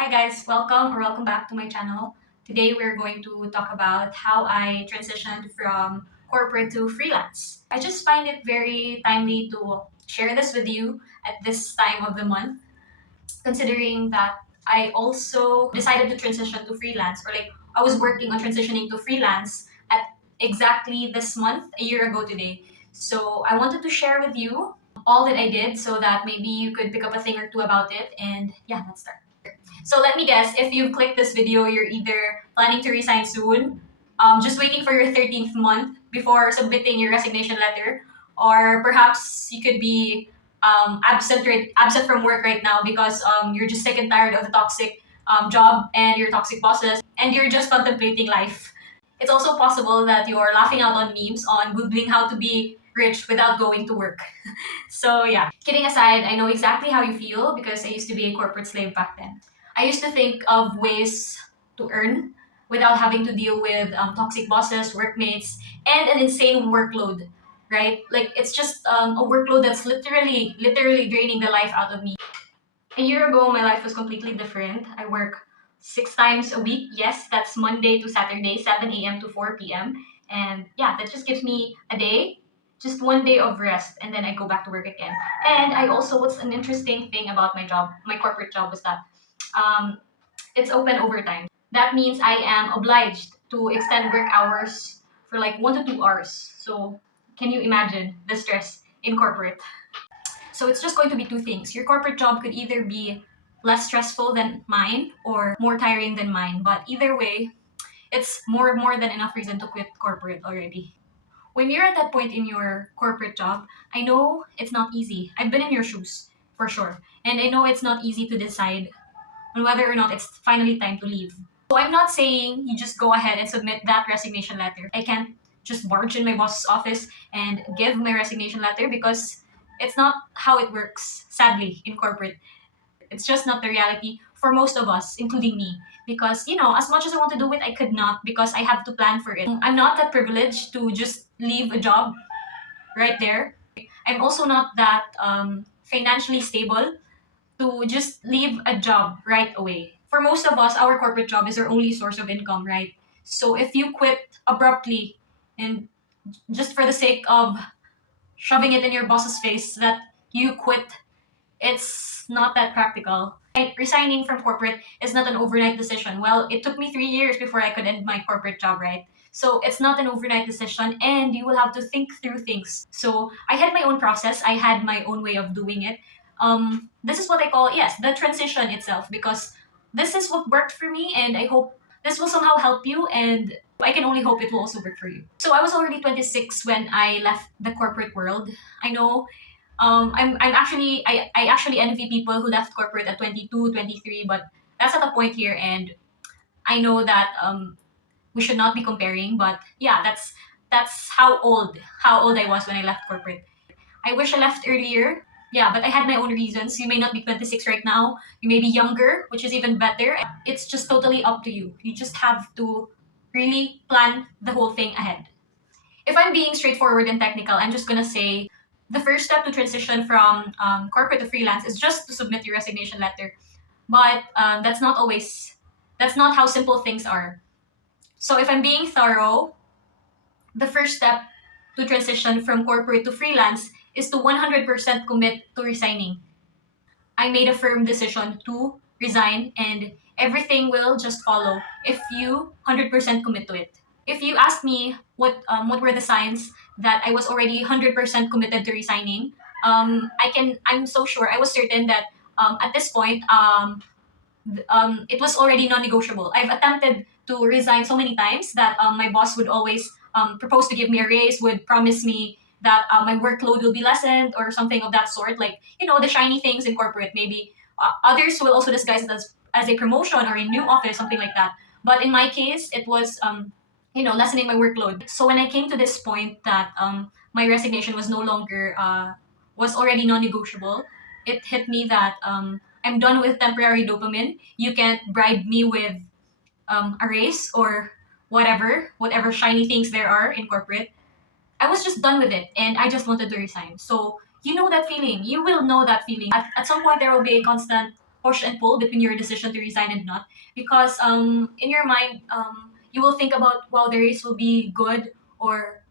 Hi guys, welcome back to my channel. Today we're going to talk about how I transitioned from corporate to freelance. I just find it very timely to share this with you at this time of the month, considering that I also decided to transition to freelance, or like I was working on transitioning to freelance at exactly this month, a year ago today. So I wanted to share with you all that I did so that maybe you could pick up a thing or two about it. And yeah, let's start. So let me guess, if you've clicked this video, you're either planning to resign soon, just waiting for your 13th month before submitting your resignation letter, or perhaps you could be absent from work right now because you're just sick and tired of the toxic job and your toxic bosses, and you're just contemplating life. It's also possible that you're laughing out on memes on Googling how to be rich without going to work. So yeah, kidding aside, I know exactly how you feel because I used to be a corporate slave back then. I used to think of ways to earn without having to deal with toxic bosses, workmates, and an insane workload, right? Like it's just a workload that's literally draining the life out of me. A year ago, my life was completely different. I work 6 times a week. Yes, that's Monday to Saturday, 7 a.m. to 4 p.m. And yeah, that just gives me a day, just one day of rest, and then I go back to work again. And I also, what's an interesting thing about my job, my corporate job, was that um, it's open overtime. That means I am obliged to extend work hours for like 1 to 2 hours. So can you imagine the stress in corporate? So it's just going to be two things. Your corporate job could either be less stressful than mine or more tiring than mine. But either way, it's more than enough reason to quit corporate already. When you're at that point in your corporate job, I know it's not easy. I've been in your shoes for sure. And I know it's not easy to decide on whether or not it's finally time to leave. So I'm not saying you just go ahead and submit that resignation letter. I can't just barge in my boss's office and give my resignation letter because it's not how it works, sadly, in corporate. It's just not the reality for most of us, including me. Because, as much as I want to do it, I could not because I have to plan for it. I'm not that privileged to just leave a job right there. I'm also not that financially stable to just leave a job right away. For most of us, our corporate job is our only source of income, right? So if you quit abruptly and just for the sake of shoving it in your boss's face that you quit, it's not that practical. Resigning from corporate is not an overnight decision. Well, it took me 3 years before I could end my corporate job, right? So it's not an overnight decision and you will have to think through things. So I had my own process, I had my own way of doing it. This is what I call, yes, the transition itself, because this is what worked for me and I hope this will somehow help you, and I can only hope it will also work for you. So I was already 26 when I left the corporate world. I know I actually envy people who left corporate at 22, 23, but that's not the point here. And I know that we should not be comparing, but yeah, that's how old I was when I left corporate. I wish I left earlier. Yeah, but I had my own reasons. You may not be 26 right now. You may be younger, which is even better. It's just totally up to you. You just have to really plan the whole thing ahead. If I'm being straightforward and technical, I'm just gonna say the first step to transition from corporate to freelance is just to submit your resignation letter. But that's not how simple things are. So if I'm being thorough, the first step to transition from corporate to freelance is to 100% commit to resigning. I made a firm decision to resign, and everything will just follow if you 100% commit to it. If you ask me what were the signs that I was already 100% committed to resigning, I'm so sure, I was certain that at this point it was already non-negotiable. I've attempted to resign so many times that my boss would always propose to give me a raise, would promise me that my workload will be lessened or something of that sort. Like, the shiny things in corporate. Maybe others will also disguise it as a promotion or a new office, something like that. But in my case, it was, lessening my workload. So when I came to this point that my resignation was no longer, was already non-negotiable, it hit me that I'm done with temporary dopamine. You can't bribe me with a raise or whatever shiny things there are in corporate. I was just done with it and I just wanted to resign. So you know that feeling. You will know that feeling. At some point, there will be a constant push and pull between your decision to resign and not, because in your mind you will think about, wow, the raise will be good, or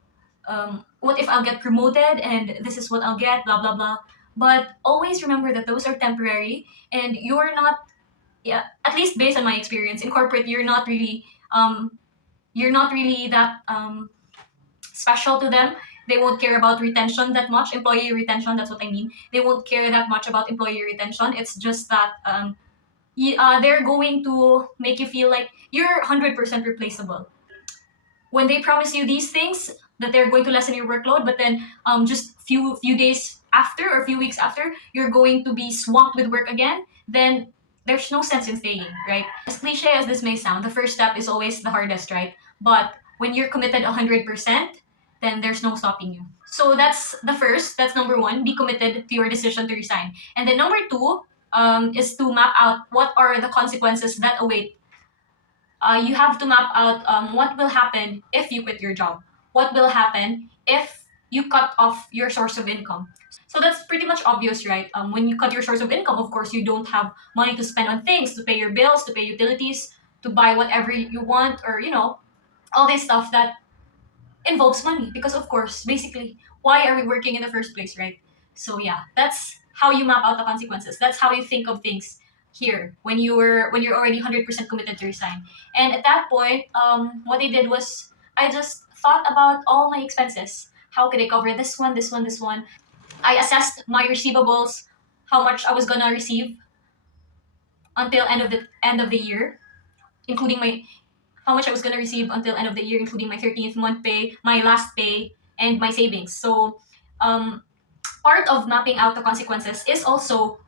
what if I'll get promoted and this is what I'll get, blah blah blah. But always remember that those are temporary, and you're not, yeah, at least based on my experience in corporate, you're not really that special to them. They won't care about retention that much, employee retention. That's what I mean. They won't care that much about employee retention. It's just that they're going to make you feel like you're 100% replaceable. When they promise you these things, that they're going to lessen your workload, but then just few days after or few weeks after, you're going to be swamped with work again, then there's no sense in staying, right? As cliche as this may sound, the first step is always the hardest, right? But when you're committed 100%, then there's no stopping you. So that's the first, that's number one, be committed to your decision to resign. And then number two is to map out what are the consequences that await. You have to map out what will happen if you quit your job. What will happen if you cut off your source of income? So that's pretty much obvious, right? When you cut your source of income, of course, you don't have money to spend on things, to pay your bills, to pay utilities, to buy whatever you want, or, all this stuff that involves money. Because, of course, basically, why are we working in the first place, right? So, yeah, that's how you map out the consequences. That's how you think of things here when you're already 100% committed to resign. And at that point, what I did was I just thought about all my expenses. How could I cover this one, this one, this one? I assessed my receivables, how much I was gonna receive until end of the year, including my how much I was gonna receive until end of the year, including my 13th month pay, my last pay, and my savings. So, um, part of mapping out the consequences is also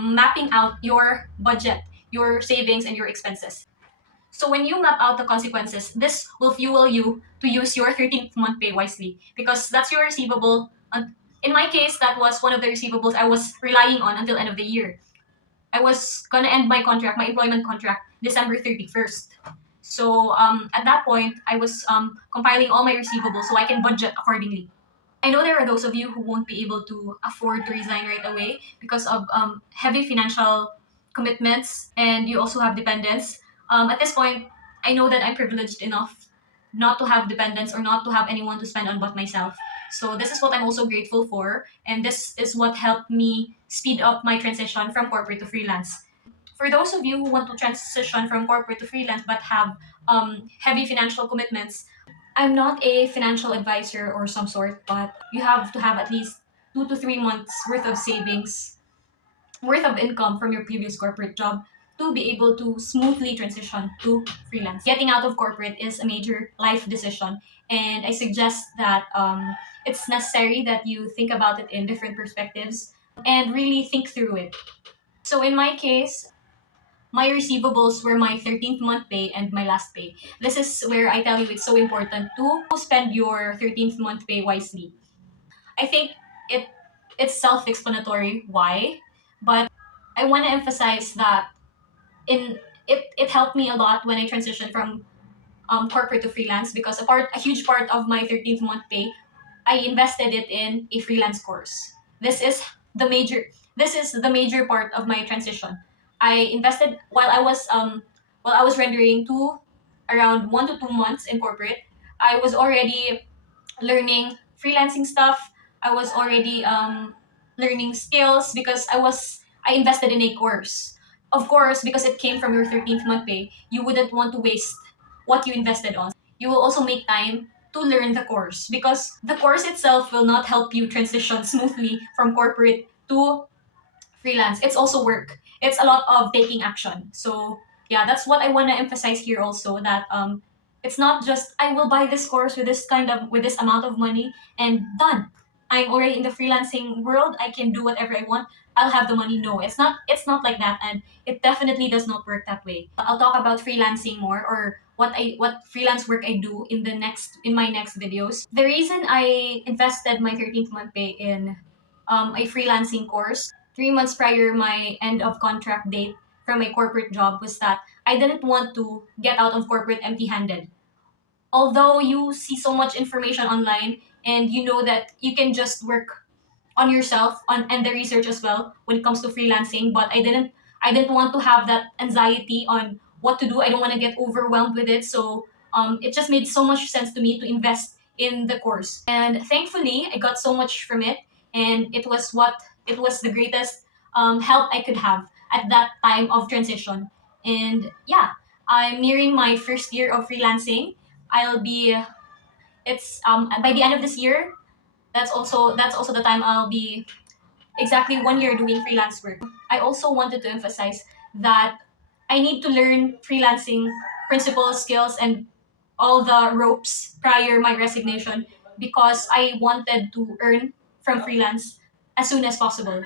mapping out your budget, your savings, and your expenses. So when you map out the consequences, this will fuel you to use your 13th month pay wisely, because that's your receivable. In my case, that was one of the receivables I was relying on until end of the year. I was gonna end my contract, my employment contract, December 31st. So at that point, I was compiling all my receivables so I can budget accordingly. I know there are those of you who won't be able to afford to resign right away because of heavy financial commitments, and you also have dependents. At this point, I know that I'm privileged enough not to have dependents or not to have anyone to spend on but myself. So this is what I'm also grateful for, and this is what helped me speed up my transition from corporate to freelance. For those of you who want to transition from corporate to freelance but have heavy financial commitments, I'm not a financial advisor or some sort, but you have to have at least 2 to 3 months worth of savings, worth of income from your previous corporate job to be able to smoothly transition to freelance. Getting out of corporate is a major life decision, and I suggest that it's necessary that you think about it in different perspectives and really think through it. So, in my case, my receivables were my 13th month pay and my last pay. This is where I tell you it's so important to spend your 13th month pay wisely. I think it it's self-explanatory why, but I want to emphasize that in it helped me a lot when I transitioned from corporate to freelance, because a huge part of my 13th month pay, I invested it in a freelance course. This is the major this is the major part of my transition. I invested while I was rendering around 1 to 2 months in corporate. I was already learning freelancing stuff. I was already learning skills because I invested in a course. Of course, because it came from your 13th month pay, you wouldn't want to waste what you invested on. You will also make time to learn the course, because the course itself will not help you transition smoothly from corporate to freelance. It's also work. It's a lot of taking action. So yeah, that's what I want to emphasize here also, that it's not just I will buy this course with this amount of money and done. I'm already in the freelancing world. I can do whatever I want. I'll have the money. No, it's not like that, and it definitely does not work that way. I'll talk about freelancing more, or what freelance work I do in my next videos. The reason I invested my 13th month pay in a freelancing course 3 months prior my end of contract date from my corporate job was that I didn't want to get out of corporate empty handed. Although you see so much information online and you know that you can just work on yourself and the research as well when it comes to freelancing, but I didn't want to have that anxiety on what to do. I don't want to get overwhelmed with it. So it just made so much sense to me to invest in the course. And thankfully, I got so much from it. And it was the greatest help I could have at that time of transition. And yeah, I'm nearing my first year of freelancing. I'll be it's by the end of this year. That's also the time I'll be exactly 1 year doing freelance work. I also wanted to emphasize that I need to learn freelancing principles, skills, and all the ropes prior my resignation because I wanted to earn from freelance as soon as possible.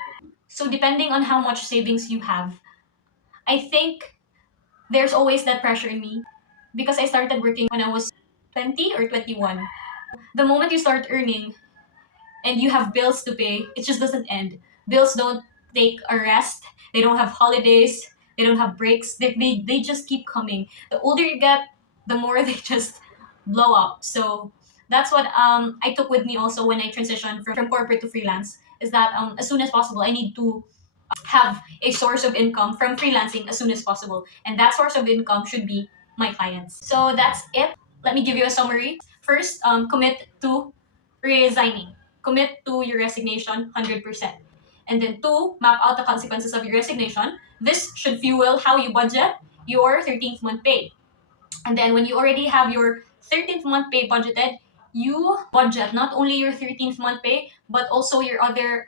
So depending on how much savings you have, I think there's always that pressure in me because I started working when I was 20 or 21. The moment you start earning, and you have bills to pay, it just doesn't end. Bills don't take a rest. They don't have holidays. They don't have breaks. They just keep coming. The older you get, the more they just blow up. So that's what I took with me also when I transitioned from corporate to freelance. Is that as soon as possible, I need to have a source of income from freelancing as soon as possible. And that source of income should be my clients. So that's it. Let me give you a summary. First, commit to resigning. Commit to your resignation 100%. And then two, map out the consequences of your resignation. This should fuel how you budget your 13th month pay. And then when you already have your 13th month pay budgeted, you budget not only your 13th month pay, but also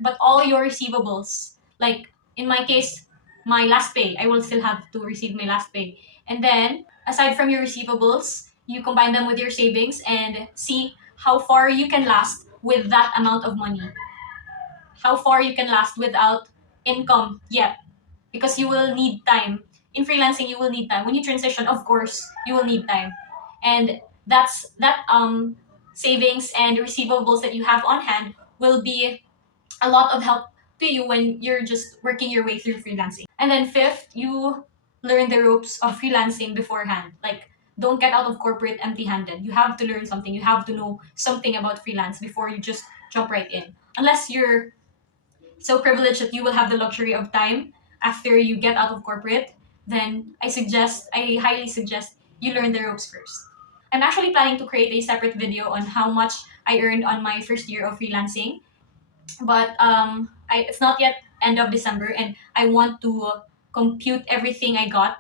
but all your receivables. Like in my case, my last pay, I will still have to receive my last pay. And then aside from your receivables, you combine them with your savings and see how far you can last with that amount of money. How far you can last without income yet, because you will need time. In freelancing, you will need time. When you transition, of course, you will need time. And that savings and receivables that you have on hand will be a lot of help to you when you're just working your way through freelancing. And then fifth, you learn the ropes of freelancing beforehand. Like, don't get out of corporate empty-handed. You have to learn something. You have to know something about freelance before you just jump right in. Unless you're so privileged that you will have the luxury of time after you get out of corporate, then I highly suggest you learn the ropes first. I'm actually planning to create a separate video on how much I earned on my first year of freelancing, but it's not yet end of December, and I want to compute everything I got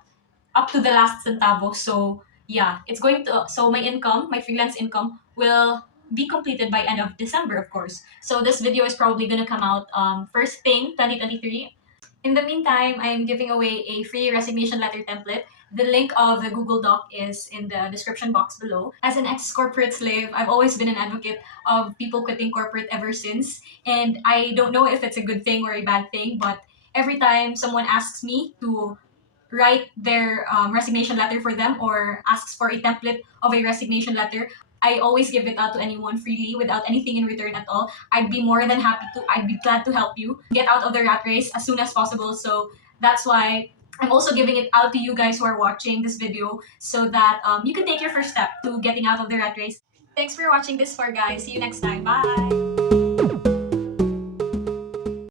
up to the last centavo. So yeah, so my freelance income will be completed by end of December, of course. So this video is probably gonna come out first thing 2023. In the meantime, I'm giving away a free resignation letter template. The link of the Google Doc is in the description box below. As an ex-corporate slave, I've always been an advocate of people quitting corporate ever since. And I don't know if it's a good thing or a bad thing, but every time someone asks me to write their resignation letter for them or asks for a template of a resignation letter, I always give it out to anyone freely without anything in return at all. I'd be glad to help you get out of the rat race as soon as possible. So that's why I'm also giving it out to you guys who are watching this video so that you can take your first step to getting out of the rat race. Thanks for watching this far, guys. See you next time. Bye.